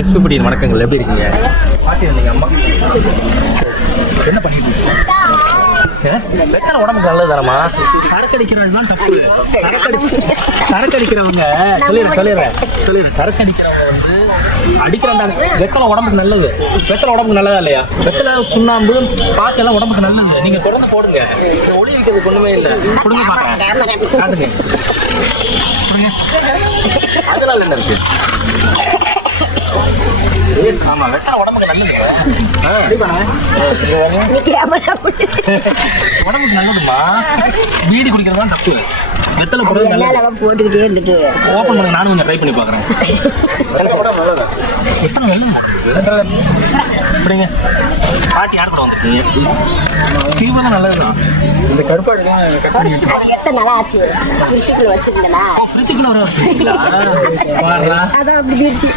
எஸ்பிபடி வணக்கங்கள், எப்படி இருக்கீங்க? பாட்டி இருந்தீங்க அம்மா என்ன பண்ணிட்டு இருக்கீங்க? வெத்தலை உடம்புக்கு நல்லது தானம்மா. சரக்கு அடிக்கிறவங்க தப்பு. சரக்கு அடிக்கிறவங்க சொல்லிடுறேன் சரக்கு அடிக்கிறவங்க வந்து அடிக்கிறாங்க. வெத்தலை உடம்புக்கு நல்லது. வெத்தலை உடம்புக்கு நல்லதா இல்லையா? வெத்தலை சுண்ணாம்பு பாக்கு எல்லாம் உடம்புக்கு நல்லது. நீங்க தொடர்ந்து போடுங்க. ஒளி வைக்கிறது ஒண்ணுமே இல்லை. கொடுங்க பாக்க காட்டுங்க. அதனால என்ன இருக்கு? ஆமா, வெத்தலை உடம்புக்கு நல்லது. உடம்புக்கு நல்லதுமா. வீடு குடிக்கிறதா தப்பு. வெத்தலை போட்டுக்கிட்டே இருந்துட்டு ஓப்பன் பண்ணுங்க. நானும் கொஞ்சம் ட்ரை பண்ணி பார்க்குறேன். எத்தனை நல்லது இப்படிங்க. பாட்டி யார் கூட வந்துருக்கீங்க? சீவனம் நல்லதுதான். இந்த கருப்பாடுலாம் கட் பண்ணி எத்தனை நாள் ஆச்சு? ஃப்ரிட்ஜுக்குள்ள வச்சுருந்தேனா? ஃப்ரிட்ஜுக்குள்ள வர வச்சுருக்கீங்களா? அதான் அப்படி இருக்கு.